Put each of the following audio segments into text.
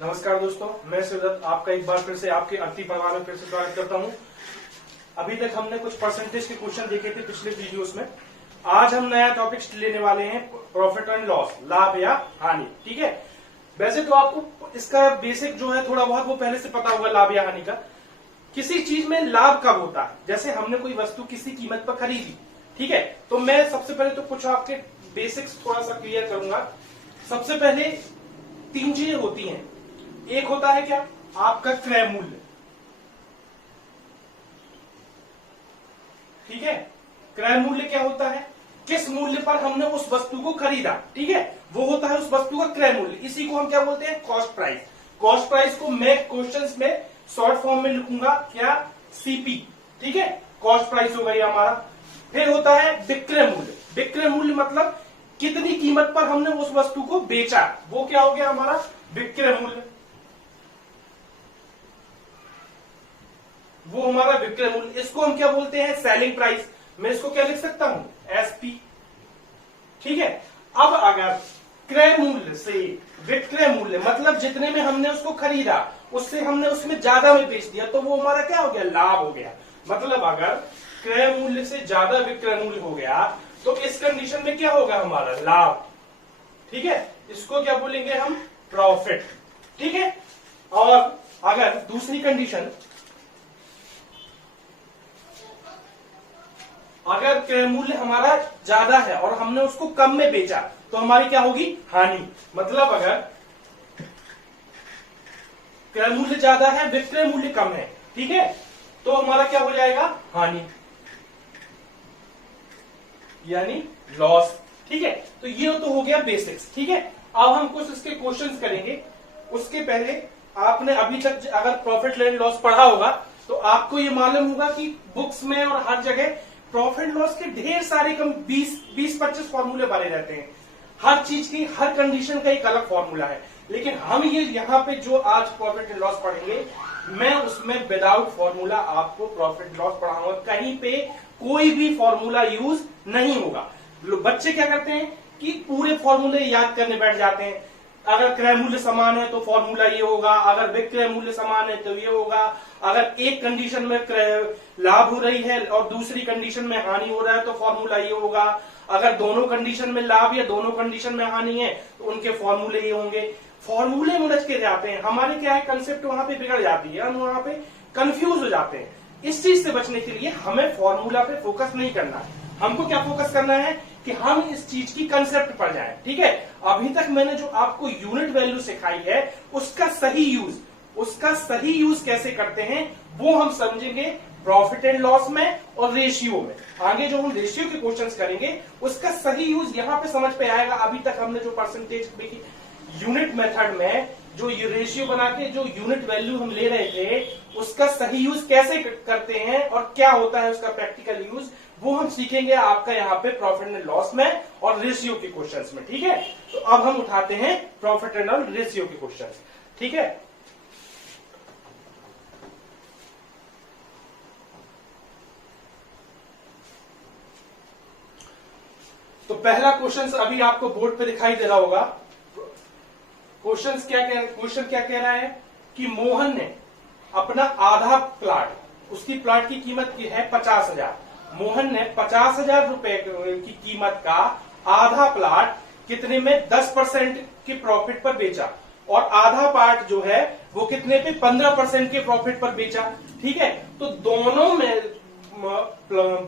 नमस्कार दोस्तों, मैं शिवदत्त आपका एक बार फिर से आपके अर्थी परिवार में फिर से स्वागत करता हूं। अभी तक हमने कुछ परसेंटेज के क्वेश्चन देखे थे पिछले वीडियोस में। आज हम नया टॉपिक लेने वाले हैं, प्रॉफिट एंड लॉस, लाभ या हानि। ठीक है, वैसे तो आपको इसका बेसिक जो है थोड़ा बहुत वो पहले से पता होगा, लाभ या हानि का। किसी चीज में लाभ कब होता है? जैसे हमने कोई वस्तु किसी कीमत पर खरीदी, ठीक है, तो मैं सबसे पहले तो कुछ आपके बेसिक्स थोड़ा सा क्लियर करूंगा। सबसे पहले तीन चीजें होती हैं। एक होता है क्या, आपका क्रय मूल्य। ठीक है, क्रय मूल्य क्या होता है? किस मूल्य पर हमने उस वस्तु को खरीदा, ठीक है, वो होता है उस वस्तु का क्रय मूल्य। इसी को हम क्या बोलते हैं? Cost price. कॉस्ट प्राइस को मैं क्वेश्चंस में शॉर्ट फॉर्म में लिखूंगा क्या? सीपी। ठीक है, कॉस्ट प्राइस हो गई हमारा। फिर होता है विक्रय मूल्य। विक्रय मूल्य मतलब कितनी कीमत पर हमने उस वस्तु को बेचा, वो क्या हो गया हमारा? विक्रय मूल्य। वो हमारा विक्रय मूल्य। इसको हम क्या बोलते हैं? Selling price. मैं इसको क्या लिख सकता हूं? एसपी। ठीक है, अब अगर क्रय मूल्य से विक्रय मूल्य मतलब जितने में हमने उसको खरीदा उससे हमने उसमें ज्यादा में बेच दिया, तो वो हमारा क्या हो गया? लाभ हो गया। मतलब अगर क्रय मूल्य से ज्यादा विक्रय मूल्य हो गया तो इस कंडीशन में क्या होगा? हमारा लाभ। ठीक है, इसको क्या बोलेंगे हम? प्रॉफिट। ठीक है, और अगर दूसरी कंडीशन, अगर क्रय मूल्य हमारा ज्यादा है और हमने उसको कम में बेचा तो हमारी क्या होगी? हानि। मतलब अगर क्रय मूल्य ज्यादा है, विक्रय मूल्य कम है, ठीक है, तो हमारा क्या हो जाएगा? हानि, यानी लॉस। ठीक है, तो ये तो हो गया बेसिक्स। ठीक है, अब हम कुछ इसके क्वेश्चंस करेंगे। उसके पहले आपने अभी तक अगर प्रॉफिट एंड लॉस पढ़ा होगा तो आपको ये मालूम होगा कि बुक्स में और हर जगह प्रॉफिट लॉस के ढेर सारे कम 20-25 फॉर्मूले भरे रहते हैं। हर चीज की, हर कंडीशन का एक अलग फॉर्मूला है। लेकिन हम ये यहाँ पे जो आज प्रॉफिट एंड लॉस पढ़ेंगे, मैं उसमें विदाउट फॉर्मूला आपको प्रॉफिट लॉस पढ़ाऊंगा। कहीं पे कोई भी फॉर्मूला यूज नहीं होगा। बच्चे क्या करते हैं कि पूरे फॉर्मूले याद करने बैठ जाते हैं। अगर क्रय मूल्य समान है तो फॉर्मूला ये होगा, अगर विक्रय मूल्य समान है तो ये होगा, अगर एक कंडीशन में लाभ हो रही है और दूसरी कंडीशन में हानि हो रहा है तो फॉर्मूला ये होगा, अगर दोनों कंडीशन में लाभ या दोनों कंडीशन में हानि है तो उनके फॉर्मूले ये होंगे। फॉर्मूले उलझ के जाते हैं, हमारे क्या है, कंसेप्ट वहां पे बिगड़ जाती है, हम वहां पे कंफ्यूज हो जाते हैं। इस चीज से बचने के लिए हमें फॉर्मूला पे फोकस नहीं करना है। हमको क्या फोकस करना है कि हम इस चीज की कंसेप्ट पर जाएं। ठीक है, अभी तक मैंने जो आपको यूनिट वैल्यू सिखाई है उसका सही यूज कैसे करते हैं वो हम समझेंगे प्रॉफिट एंड लॉस में और रेशियो में। आगे जो हम रेशियो के क्वेश्चंस करेंगे उसका सही यूज यहां पे समझ पे आएगा। अभी तक हमने जो परसेंटेज यूनिट मेथड में जो रेशियो बना के जो यूनिट वैल्यू हम ले रहे थे उसका सही यूज कैसे करते हैं और क्या होता है उसका प्रैक्टिकल यूज, वो हम सीखेंगे आपका यहाँ पे प्रॉफिट एंड लॉस में और रेशियो के क्वेश्चंस में। ठीक है, तो अब हम उठाते हैं प्रॉफिट एंड रेशियो के क्वेश्चंस। ठीक है, तो पहला क्वेश्चन अभी आपको बोर्ड पे दिखाई दे रहा होगा। क्वेश्चन क्या कह रहा है कि मोहन ने अपना आधा प्लाट, उसकी प्लाट की कीमत की है 50,000। मोहन ने 50,000 रुपए की कीमत का आधा प्लाट कितने में? 10% के प्रॉफिट पर बेचा, और आधा पार्ट जो है वो कितने पे? 15% के प्रॉफिट पर बेचा। ठीक है, तो दोनों में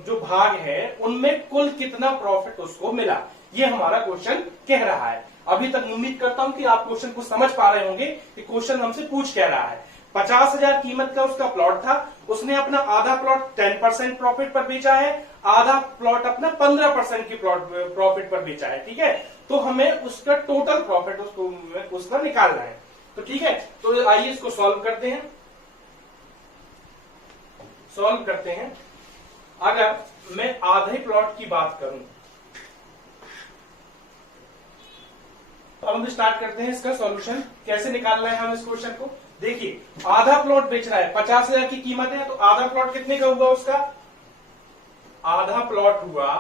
जो भाग है उनमें कुल कितना प्रॉफिट उसको मिला, ये हमारा क्वेश्चन कह रहा है। अभी तक उम्मीद करता हूं कि आप क्वेश्चन को समझ पा रहे होंगे कि क्वेश्चन हमसे पूछ क्या रहा है। 50,000 कीमत का उसका प्लॉट था, उसने अपना आधा प्लॉट 10% प्रॉफिट पर बेचा है, आधा प्लॉट अपना 15% की प्रॉफिट पर बेचा है। ठीक है, तो हमें उसका टोटल प्रॉफिट उसका निकालना है। तो ठीक है, तो आइए इसको सॉल्व करते हैं। अगर मैं आधे प्लॉट की बात करूं, अब हम स्टार्ट करते हैं इसका सॉल्यूशन। कैसे निकालना है हम इस क्वेश्चन को? देखिए, आधा प्लॉट बेच रहा है, 50,000 की कीमत है, तो आधा प्लॉट कितने का हुआ उसका? आधा प्लॉट हुआ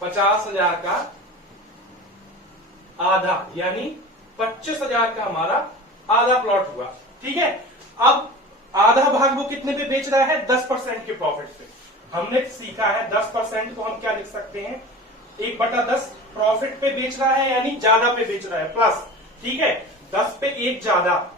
50,000 का, आधा, यानी 25,000 का हमारा आधा प्लॉट हुआ। ठीक है, अब आधा भाग वो कितने पे बेच रहा है? 10% के प्रॉफिट पे। हमने सीखा है 10% को हम क्या लिख सकते हैं? 1/10 प्रॉफिट पे बेच रहा है, यानी ज्यादा पे बेच रहा है, प्लस। ठीक है, 10 पे 1 ज्यादा।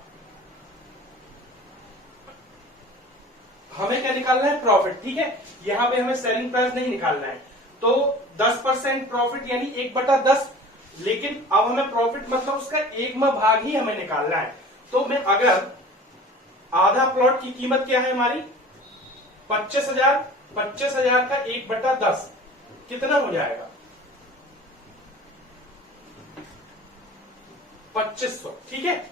हमें क्या निकालना है? प्रॉफिट। ठीक है, यहां पे हमें सेलिंग प्राइस नहीं निकालना है। तो 10% प्रॉफिट यानी 1/10, लेकिन अब हमें प्रॉफिट मतलब उसका 1वां भाग ही हमें निकालना है। तो मैं अगर आधा प्लॉट की कीमत क्या है हमारी? 25,000, 25,000 का 1/10 कितना हो जाएगा? 2500। ठीक है,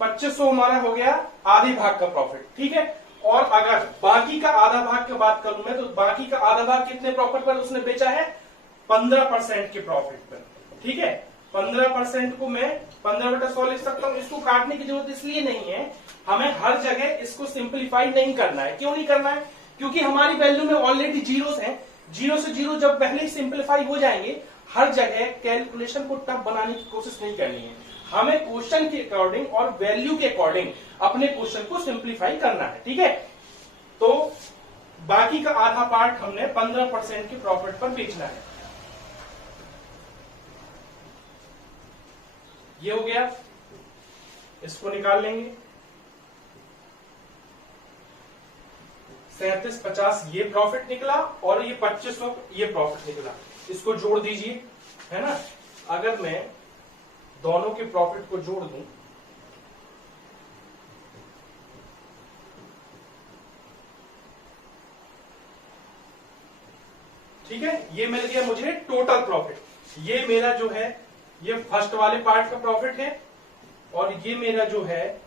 2500 हमारा हो गया आधे भाग का प्रॉफिट। ठीक है, और अगर बाकी का आधा भाग की बात करूं मैं, तो बाकी का आधा भाग कितने प्रॉफिट पर उसने बेचा है? 15% के प्रॉफिट पर। ठीक है, 15% को मैं 15/100 लिख सकता हूं। इसको काटने की जरूरत इसलिए नहीं है, हमें हर जगह इसको सिंप्लीफाई नहीं करना है। क्यों नहीं करना है? क्योंकि हमारी वैल्यू में ऑलरेडी जीरोस हैं। जीरो से जीरो जब पहले ही सिंप्लीफाई हो जाएंगे, हर जगह कैलकुलेशन को टफ बनाने की कोशिश नहीं करनी है। हमें क्वेश्चन के अकॉर्डिंग और वैल्यू के अकॉर्डिंग अपने क्वेश्चन को सिंप्लीफाई करना है। ठीक है, तो बाकी का आधा पार्ट हमने 15% के प्रॉफिट पर बेचना है। ये हो गया, इसको निकाल लेंगे। 3750 ये प्रॉफिट निकला, और ये 2500 ये प्रॉफिट निकला। इसको जोड़ दीजिए, है ना। अगर मैं दोनों के प्रॉफिट को जोड़ दूं, ठीक है, ये मिल गया मुझे टोटल प्रॉफिट। ये मेरा जो है ये फर्स्ट वाले पार्ट का प्रॉफिट है, और ये मेरा जो है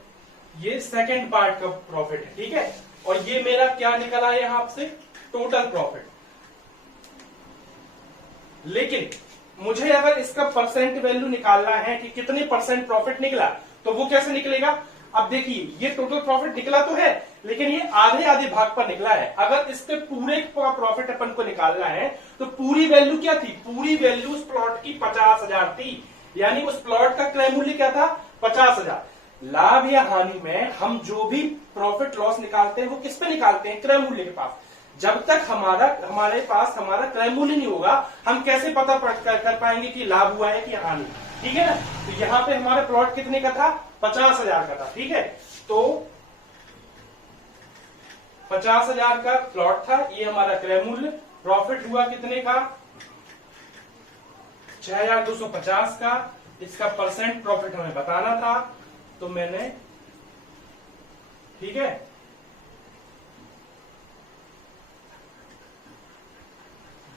ये सेकंड पार्ट का प्रॉफिट है। ठीक है, और ये मेरा क्या निकला है यहां से? Total profit. लेकिन मुझे अगर इसका परसेंट वैल्यू निकालना है कि कितने परसेंट प्रॉफिट निकला, तो वो कैसे निकलेगा? अब देखिए, ये टोटल प्रॉफिट निकला तो है, लेकिन ये आधे आधे भाग पर निकला है। अगर इसके पूरे का प्रॉफिट अपन को निकालना है, तो पूरी वैल्यू क्या थी? पूरी वैल्यू उस प्लॉट की 50,000 थी, यानी उस प्लॉट का क्रय मूल्य क्या था? 50,000। लाभ या हानि में हम जो भी प्रॉफिट लॉस निकालते हैं, वो किस पे निकालते हैं? क्रय मूल्य के पास। जब तक हमारे पास हमारा क्रय मूल्य नहीं होगा, हम कैसे पता कर पाएंगे कि लाभ हुआ है कि हानि? ठीक है ना। तो यहाँ पे हमारे प्लॉट कितने का था? 50,000 का था। ठीक है, तो 50,000 का प्लॉट था, ये हमारा क्रय मूल्य। प्रॉफिट हुआ कितने का? 6,250 का। इसका परसेंट प्रॉफिट हमें बताना था, तो मैंने, ठीक है,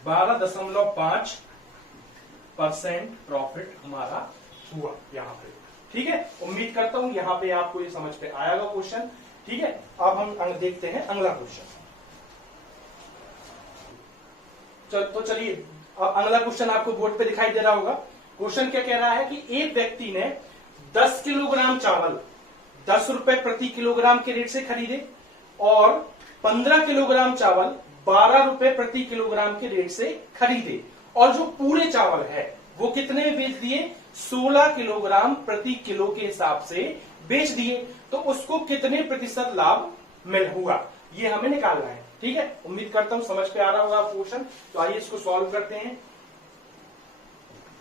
12.5% प्रॉफिट हमारा हुआ यहां पे। ठीक है, उम्मीद करता हूं यहां पे आपको ये समझ पे आएगा क्वेश्चन। ठीक है, अब हम देखते हैं अगला क्वेश्चन। तो चलिए, अगला क्वेश्चन आपको बोर्ड पे दिखाई दे रहा होगा। क्वेश्चन क्या कह रहा है कि एक व्यक्ति ने 10 किलोग्राम चावल 10 रुपए प्रति किलोग्राम के रेट से खरीदे, और 15 किलोग्राम चावल 12 रुपए प्रति किलोग्राम के रेट से खरीदे, और जो पूरे चावल है वो कितने में बेच दिए? 16 किलोग्राम प्रति किलो के हिसाब से बेच दिए। तो उसको कितने प्रतिशत लाभ मिल हुआ, ये हमें निकालना है। ठीक है, उम्मीद करता हूं समझ पे आ रहा होगा क्वेश्चन। तो आइए इसको सॉल्व करते हैं।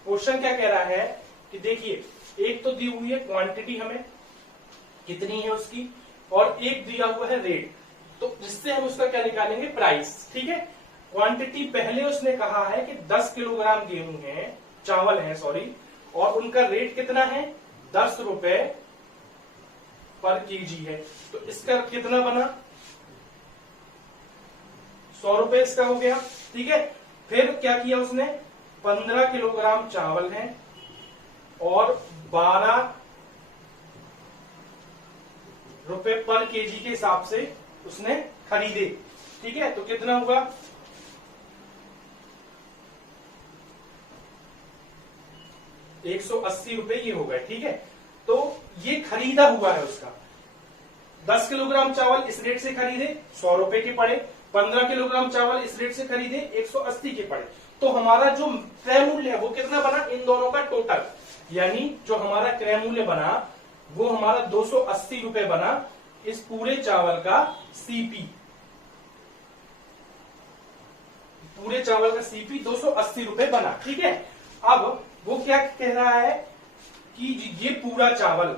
क्वेश्चन क्या कह रहा है कि देखिए, एक तो दी हुई है क्वांटिटी हमें कितनी है उसकी, और एक दिया हुआ है रेट, तो जिससे हम उसका क्या निकालेंगे? प्राइस। ठीक है, क्वांटिटी पहले उसने कहा है कि 10 किलोग्राम गेहूं है, चावल है सॉरी, और उनका रेट कितना है? 10 रुपए पर केजी है। तो इसका कितना बना? 100 रुपए इसका हो गया। ठीक है, फिर क्या किया उसने? 15 किलोग्राम चावल है और 12 रुपए पर केजी के हिसाब से उसने खरीदे। ठीक है, तो कितना हुआ? 180 रुपए ये हो गए। ठीक है, तो ये खरीदा हुआ है उसका। 10 किलोग्राम चावल इस रेट से खरीदे, 100 रुपए के पड़े। 15 किलोग्राम चावल इस रेट से खरीदे, 180 के पड़े। तो हमारा जो क्रय मूल्य है वो कितना बना? इन दोनों का टोटल। यानी जो हमारा क्रय मूल्य बना वो हमारा 280 रुपए बना इस पूरे चावल का सीपी। पूरे चावल का सीपी 280 रुपए बना। ठीक है, अब वो क्या कह रहा है कि ये पूरा चावल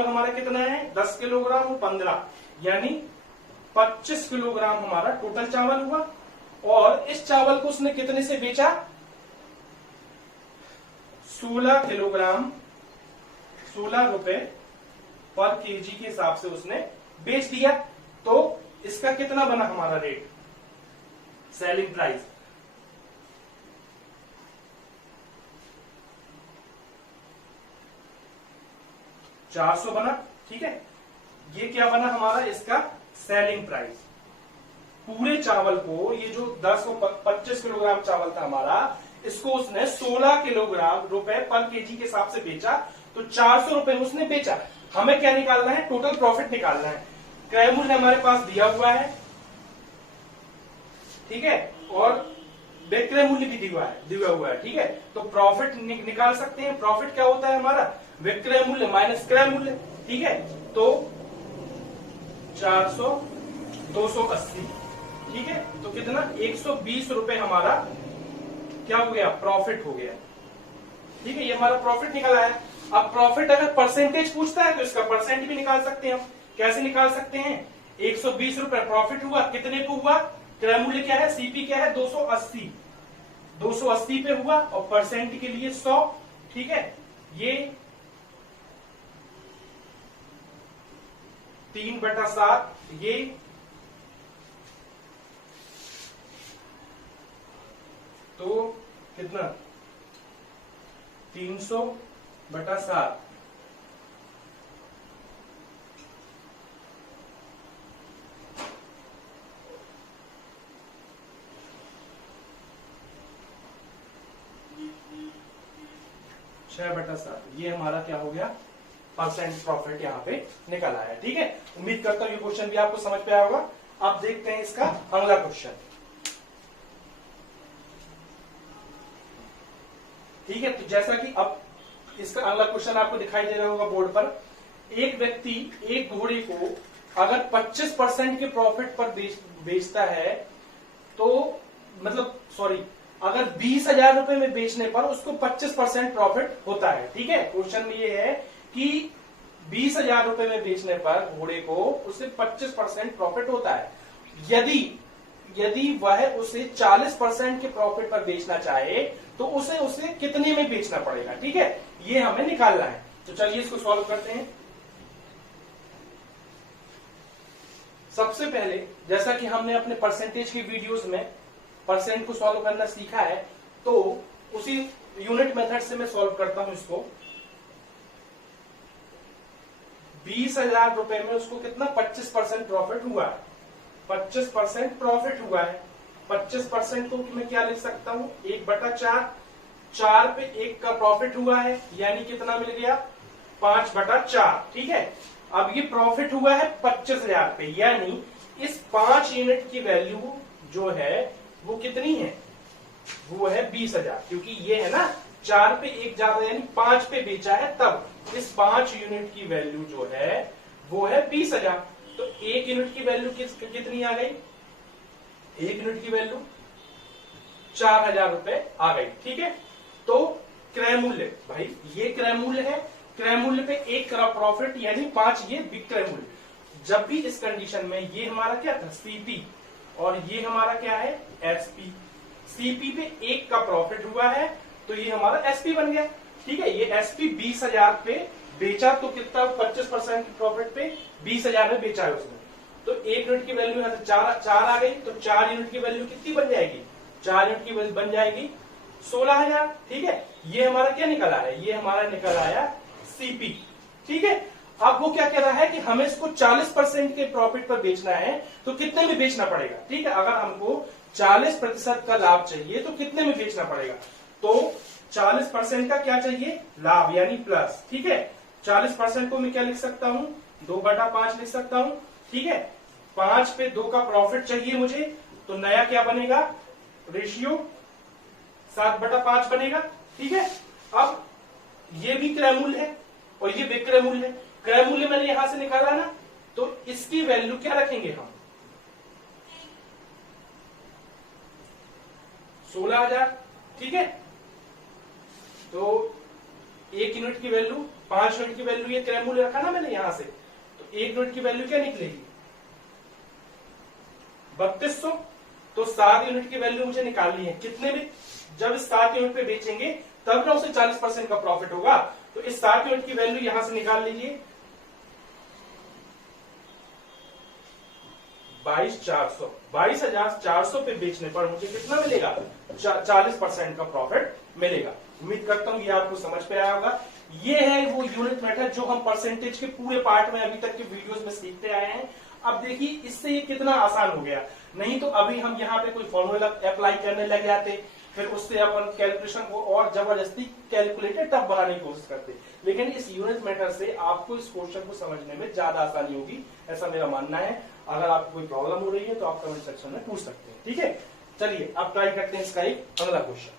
हमारा कितना है 10 किलोग्राम और 15 यानी 25 किलोग्राम हमारा टोटल चावल हुआ। और इस चावल को उसने कितने से बेचा 16 किलोग्राम 16 रुपए पर केजी के हिसाब से उसने बेच दिया। तो इसका कितना बना हमारा रेट सेलिंग प्राइस 400 बना। ठीक है, ये क्या बना हमारा इसका सेलिंग प्राइस। पूरे चावल को ये जो 25 किलोग्राम चावल था हमारा इसको उसने 16 किलोग्राम रुपए पर केजी के हिसाब से बेचा तो 400 रुपए उसने बेचा। हमें क्या निकालना है टोटल प्रॉफिट निकालना है। क्रय मूल्य हमारे पास दिया हुआ है, ठीक है, और विक्रय मूल्य भी दिया हुआ है। ठीक है, तो प्रॉफिट निकाल सकते हैं। प्रॉफिट क्या होता है हमारा विक्रय मूल्य माइनस क्रय मूल्य। ठीक है, तो 400 280 ठीक है, तो कितना 120 रुपए हमारा क्या हो गया प्रॉफिट हो गया। ठीक है, ये हमारा प्रॉफिट निकला है। अब प्रॉफिट अगर परसेंटेज पूछता है तो इसका परसेंट भी निकाल सकते हैं हम। कैसे निकाल सकते हैं 120 रुपए प्रॉफिट हुआ कितने पे हुआ क्रय मूल्य क्या है सीपी क्या है 280 पे हुआ और परसेंट के लिए 100। ठीक है, ये 3/7 ये तो कितना 300/7 6/7 ये हमारा क्या हो गया परसेंट प्रॉफिट यहाँ पे निकल आया। ठीक है, उम्मीद करता हूँ ये क्वेश्चन भी आपको समझ पे आया होगा। अब देखते हैं इसका अगला क्वेश्चन। ठीक है, तो जैसा कि अब इसका अगला क्वेश्चन आपको दिखाई दे रहा होगा बोर्ड पर। एक व्यक्ति एक घोड़े को अगर 25% के प्रॉफिट पर बेचता है तो मतलब सॉरी अगर 20,000 रुपए में बेचने पर उसको 25% प्रॉफिट होता है। ठीक है, क्वेश्चन में ये है कि 20,000 रुपए में बेचने पर घोड़े को उसे 25% प्रॉफिट होता है। यदि वह उसे 40% के प्रॉफिट पर बेचना चाहे तो उसे कितने में बेचना पड़ेगा। ठीक है, ये हमें निकालना है। तो चलिए इसको सॉल्व करते हैं। सबसे पहले जैसा कि हमने अपने परसेंटेज की वीडियोस में परसेंट को सॉल्व करना सीखा है तो उसी यूनिट मेथड से मैं सॉल्व करता हूं इसको। 20,000 रुपए में उसको कितना 25% प्रॉफिट हुआ है। 25% प्रॉफिट हुआ है। 25% को मैं क्या लिख सकता हूं 1/4 4 पे 1 का प्रॉफिट हुआ है यानी कितना मिल गया 5/4। ठीक है, अब ये प्रॉफिट हुआ है 25,000 पे यानी इस 5 यूनिट की वैल्यू जो है वो कितनी है वो है 20,000 क्योंकि ये है ना 4 पे 1 ज्यादा यानी 5 पे बेचा है तब इस 5 यूनिट की वैल्यू जो है वो है 20,000। तो 1 यूनिट की वैल्यू कितनी आ गई 1 यूनिट की वैल्यू 4,000 रुपए आ गई। ठीक है, तो क्रय मूल्य भाई ये क्रय मूल्य है। क्रय मूल्य पे 1 का प्रॉफिट यानी 5 ये विक्रय मूल्य। जब भी इस कंडीशन में ये हमारा क्या था सीपी और ये हमारा क्या है एसपी। सीपी पे 1 का प्रॉफिट हुआ है तो ये हमारा एसपी बन गया। ठीक है, ये एसपी 20,000 पे बेचा तो कितना 25% की प्रॉफिट पे 20,000 में बेचा है उसने। तो 1 यूनिट की वैल्यू यहां से 4 आ गई तो 4 यूनिट की वैल्यू कितनी बन जाएगी 4 यूनिट की वैल्यू बन जाएगी 16,000। ठीक है, ये हमारा क्या निकल आया ये हमारा निकल आया सीपी। ठीक है, अब वो क्या कह रहा है कि हमें इसको 40% के प्रॉफिट पर बेचना है तो कितने में बेचना पड़ेगा। ठीक है, अगर हमको 40% का लाभ चाहिए तो कितने में बेचना पड़ेगा तो 40% का क्या चाहिए लाभ यानी प्लस। ठीक है, 40% को मैं क्या लिख सकता हूं 2/5 लिख सकता हूं। ठीक है, 5 पे 2 का प्रॉफिट चाहिए मुझे तो नया क्या बनेगा रेशियो 7/5 बनेगा। ठीक है, अब ये भी क्रय मूल्य है और ये विक्रय मूल्य है। क्रय मूल्य मैंने यहां से निकाला ना, तो इसकी वैल्यू क्या रखेंगे हम, 16,000। ठीक है, तो 1 यूनिट की वैल्यू, 5 यूनिट की वैल्यू, ये क्रय मूल्य रखा ना मैंने यहां से, तो 1 यूनिट की वैल्यू क्या निकलेगी, 3200। तो 7 यूनिट की वैल्यू मुझे निकालनी है, कितने में, जब इस 7 यूनिट पे बेचेंगे तब ना उसे 40% का प्रॉफिट होगा। तो इस 7 यूनिट की वैल्यू यहां से निकाल लीजिए, 22,400। 22,400 पे बेचने पर मुझे कितना मिलेगा, 40% का प्रॉफिट मिलेगा। उम्मीद करता हूं ये आपको समझ पे आया होगा। ये है वो यूनिट मेथड जो हम परसेंटेज के पूरे पार्ट में अभी तक के वीडियोस में सीखते आए हैं। अब देखिए इससे ये कितना आसान हो गया, नहीं तो अभी हम यहाँ पे कोई फॉर्मूला अप्लाई करने लग जाते, फिर उससे अपन कैलकुलेशन को और जबरदस्ती कैलकुलेटर टफ बनाने की कोशिश करते। लेकिन इस यूनिट मेथड से आपको इस क्वेश्चन को समझने में ज्यादा आसानी होगी, ऐसा मेरा मानना है। अगर आपको कोई प्रॉब्लम हो रही है तो आप कमेंट सेक्शन में पूछ सकते हैं। ठीक है, चलिए अब ट्राई करते हैं इसका एक अगला क्वेश्चन।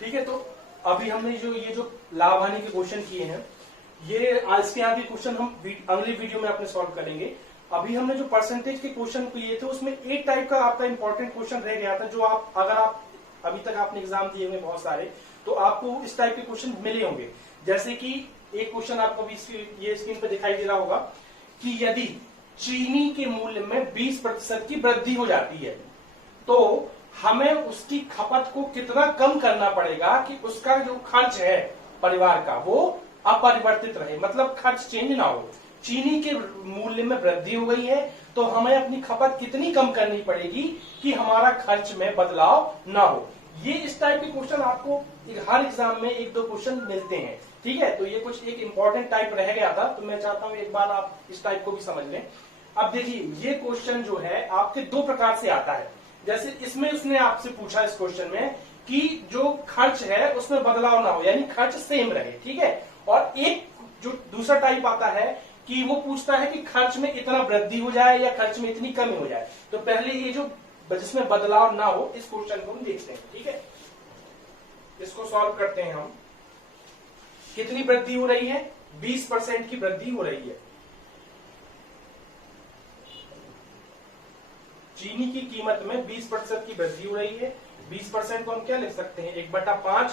ठीक है, तो अभी हमने ये जो लाभ हानि के क्वेश्चन किए हैं, ये आज के आगे क्वेश्चन हम अगले वीडियो में अपने सॉल्व करेंगे। अभी हमने जो परसेंटेज के क्वेश्चन किए थे उसमें एक टाइप का आपका इंपॉर्टेंट क्वेश्चन रह गया था, जो आप अगर आप अभी तक आपने एग्जाम दिए होंगे बहुत सारे, तो आपको इस टाइप के क्वेश्चन मिले होंगे। जैसे कि एक क्वेश्चन आपको भी ये स्क्रीन पे दिखाई दे रहा होगा कि यदि चीनी के मूल्य में 20% की वृद्धि हो जाती है तो हमें उसकी खपत को कितना कम करना पड़ेगा कि उसका जो खर्च है परिवार का वो अपरिवर्तित रहे, मतलब खर्च चेंज ना हो। चीनी के मूल्य में वृद्धि हो गई है तो हमें अपनी खपत कितनी कम करनी पड़ेगी कि हमारा खर्च में बदलाव ना हो। ये इस टाइप के क्वेश्चन आपको हर एग्जाम में 1-2 क्वेश्चन मिलते हैं। ठीक है, तो ये कुछ एक इंपॉर्टेंट टाइप रह गया था, तो मैं चाहता हूं एक बार आप इस टाइप को भी समझ लें। अब देखिए ये क्वेश्चन जो है आपके 2 प्रकार से आता है। जैसे इसमें उसने आपसे पूछा इस क्वेश्चन में कि जो खर्च है उसमें बदलाव ना हो, यानी खर्च सेम रहे। ठीक है, और एक जो दूसरा टाइप आता है कि वो पूछता है कि खर्च में इतना वृद्धि हो जाए या खर्च में इतनी कमी हो जाए। तो पहले ये जो जिसमें बदलाव ना हो इस क्वेश्चन को हम देखते हैं। ठीक है, इसको सॉल्व करते हैं हम। कितनी वृद्धि हो रही है, 20% की वृद्धि हो रही है। चीनी की कीमत में 20% की वृद्धि हो रही है। 20% को हम क्या लिख सकते हैं, 1/5,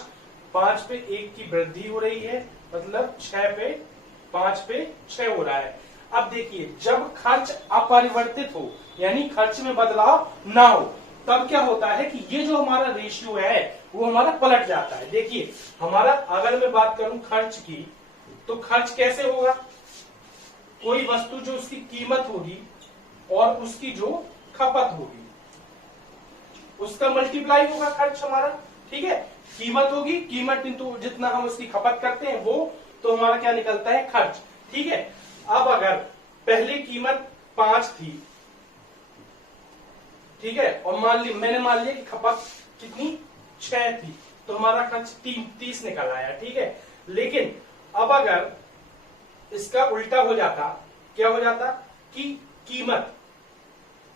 5 पे 1 की वृद्धि हो रही है, मतलब 6 पे 5 पे 6 हो रहा है। अब देखिए जब खर्च अपरिवर्तित हो यानी खर्च में बदलाव ना हो तब क्या होता है कि ये जो हमारा रेशियो है वो हमारा पलट जाता है। देखिए हमारा, अगर मैं बात करूं खर्च की, तो खर्च कैसे होगा, कोई वस्तु जो उसकी कीमत होगी और उसकी जो खपत होगी उसका मल्टीप्लाई होगा खर्च हमारा। ठीक है, कीमत होगी, कीमत इंटू जितना हम उसकी खपत करते हैं वो, तो हमारा क्या निकलता है, खर्च। ठीक है, अब अगर पहले कीमत 5 थी, ठीक है, और मैंने मान लिया कि खपत कितनी 6 थी, तो हमारा खर्च 30 निकल आया। ठीक है, लेकिन अब अगर इसका उल्टा हो जाता, क्या हो जाता कि कीमत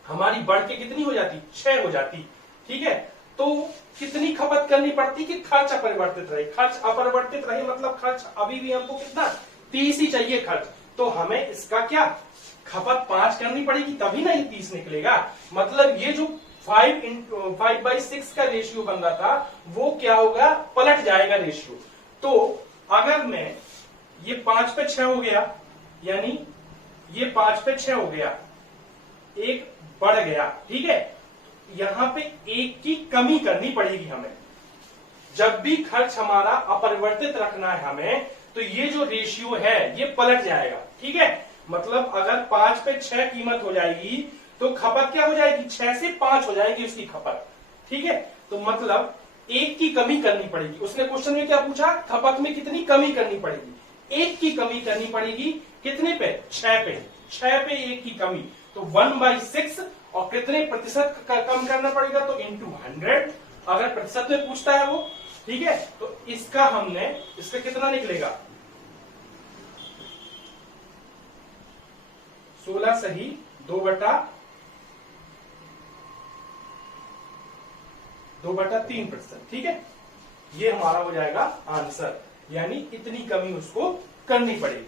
हमारी बढ़ के कितनी हो जाती, 6 हो जाती। ठीक है, तो कितनी खपत करनी पड़ती कि खर्च अपरिवर्तित रहे। खर्च अपरिवर्तित रहे मतलब खर्च अभी भी हमको कितना 30 ही चाहिए खर्च, तो हमें इसका क्या खपत 5 करनी पड़ेगी, तभी ना ये 30 निकलेगा। मतलब ये जो 5/6 का रेशियो बन रहा था वो क्या होगा, पलट जाएगा रेशियो। तो अगर मैं ये 5 पे 6 हो गया, यानी ये 5 पे 6 हो गया, 1 बढ़ गया। ठीक है, यहां पे 1 की कमी करनी पड़ेगी हमें। जब भी खर्च हमारा अपरिवर्तित रखना है हमें, तो ये जो रेशियो है ये पलट जाएगा। ठीक है, मतलब अगर 5 पे 6 कीमत हो जाएगी तो खपत क्या हो जाएगी, 6 से 5 हो जाएगी उसकी खपत। ठीक है, तो मतलब 1 की कमी करनी पड़ेगी। उसने क्वेश्चन में क्या पूछा, खपत में कितनी कमी करनी पड़ेगी, 1 की कमी करनी पड़ेगी। कितने पे, 6 पे, 6 पे 1 की कमी, तो 1/6। और कितने प्रतिशत कम करना पड़ेगा, तो इंटू 100, अगर प्रतिशत में पूछता है वो। ठीक है, तो इसका हमने, इसका कितना निकलेगा, 16 सही 2/3%। ठीक है, ये हमारा हो जाएगा आंसर, यानी इतनी कमी उसको करनी पड़ेगी।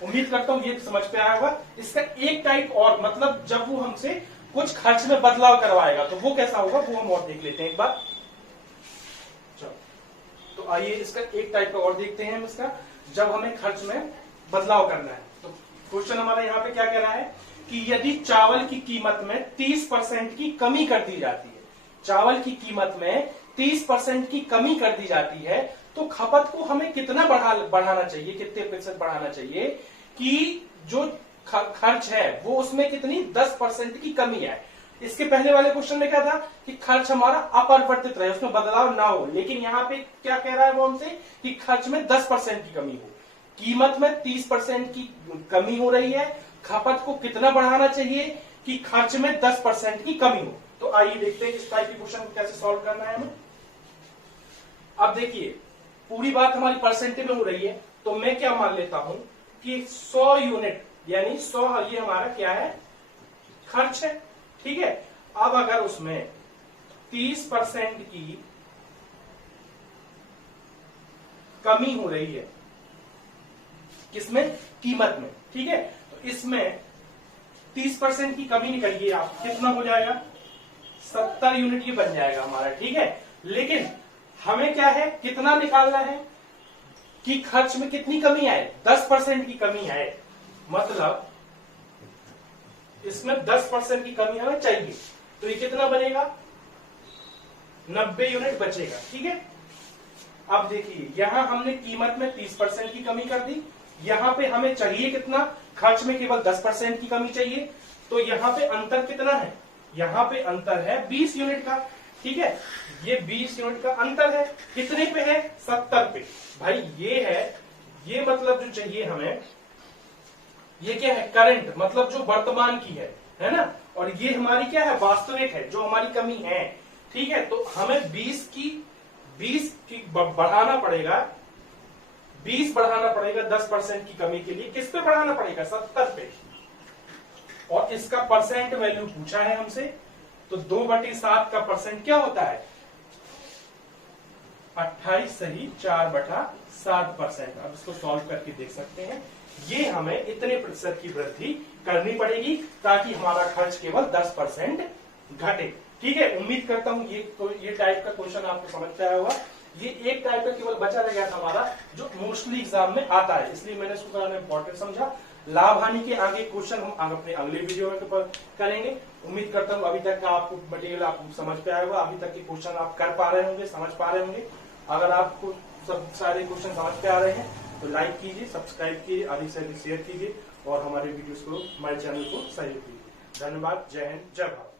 उम्मीद करता हूं ये समझ पे आया होगा। इसका एक टाइप और, मतलब जब वो हमसे कुछ खर्च में बदलाव करवाएगा तो वो कैसा होगा वो हम और देख लेते हैं एक बार। चलो तो आइए इसका एक टाइप का और देखते हैं हम इसका, जब हमें खर्च में बदलाव करना है। तो क्वेश्चन हमारा यहाँ पे क्या कह रहा है कि यदि चावल की कीमत में 30% की कमी कर दी जाती है, चावल की कीमत में 30% की कमी कर दी जाती है, तो खपत को हमें कितना बढ़ाना चाहिए, कितने प्रतिशत बढ़ाना चाहिए कि जो खर्च है वो उसमें कितनी 10% की कमी है। इसके पहले वाले क्वेश्चन में क्या था कि खर्च हमारा अपरिवर्तित रहे, उसमें बदलाव ना हो, लेकिन यहाँ पे क्या कह रहा है वो हमसे कि खर्च में 10% की कमी हो, कीमत में 30% की कमी हो रही है, खपत को कितना बढ़ाना चाहिए कि खर्च में 10% की कमी हो। तो आइए देखते हैं इस टाइप के क्वेश्चन को कैसे सॉल्व करना है हमें। अब देखिए पूरी बात हमारी परसेंटेज में हो रही है, तो मैं क्या मान लेता हूं कि 100 यूनिट यानी 100 ये हमारा क्या है, खर्च है, ठीक है। अब अगर उसमें 30% की कमी हो रही है, किसमें, कीमत में, ठीक है, तो इसमें 30% की कमी निकालिए आप, कितना हो जाएगा 70 यूनिट ये बन जाएगा हमारा, ठीक है। लेकिन हमें क्या है, कितना निकालना है कि खर्च में कितनी कमी आए, 10% की कमी आए, मतलब इसमें 10% की कमी हमें चाहिए, तो ये कितना बनेगा 90 यूनिट बचेगा, ठीक है। अब देखिए यहां हमने कीमत में 30% की कमी कर दी, यहां पे हमें चाहिए कितना, खर्च में केवल 10% की कमी चाहिए, तो यहां पे अंतर कितना है, यहां पे अंतर है 20 यूनिट का, ठीक है। ये 20 यूनिट का अंतर है, कितने पे है, 70 पे। भाई ये है, ये मतलब जो चाहिए हमें, ये क्या है, करंट, मतलब जो वर्तमान की है ना, और ये हमारी क्या है, वास्तविक है, जो हमारी कमी है, ठीक है। तो हमें 20 की बढ़ाना पड़ेगा, 20 बढ़ाना पड़ेगा 10% की कमी के लिए, किस पे बढ़ाना पड़ेगा, 70 पे, और इसका परसेंट वैल्यू पूछा है हमसे, तो 2/7 का परसेंट क्या होता है, 28 सही 4/7%। अब इसको सॉल्व करके देख सकते हैं, ये हमें इतने प्रतिशत की वृद्धि करनी पड़ेगी ताकि हमारा खर्च केवल 10% घटे, ठीक है। उम्मीद करता हूं ये टाइप का क्वेश्चन आपको समझ में आया होगा। ये एक टाइप का केवल बचा रह गया था हमारा, जो मोस्टली एग्जाम में आता है, इसलिए मैंने इसको थोड़ा इंपॉर्टेंट समझा। लाभ हानि के आगे क्वेश्चन हम अपने अगले वीडियो में करेंगे। उम्मीद करता हूं अभी तक का आपको मटेरियल आपको समझ पे आया होगा, अभी तक के क्वेश्चन आप कर पा रहे होंगे, समझ पा रहे होंगे। अगर आपको सब सारे क्वेश्चन समझ पे आ रहे हैं तो लाइक कीजिए, सब्सक्राइब कीजिए, अधिक से अधिक शेयर कीजिए और हमारे वीडियोस को, हमारे चैनल को सहयोग कीजिए। धन्यवाद, जय हिंद, जय भारत।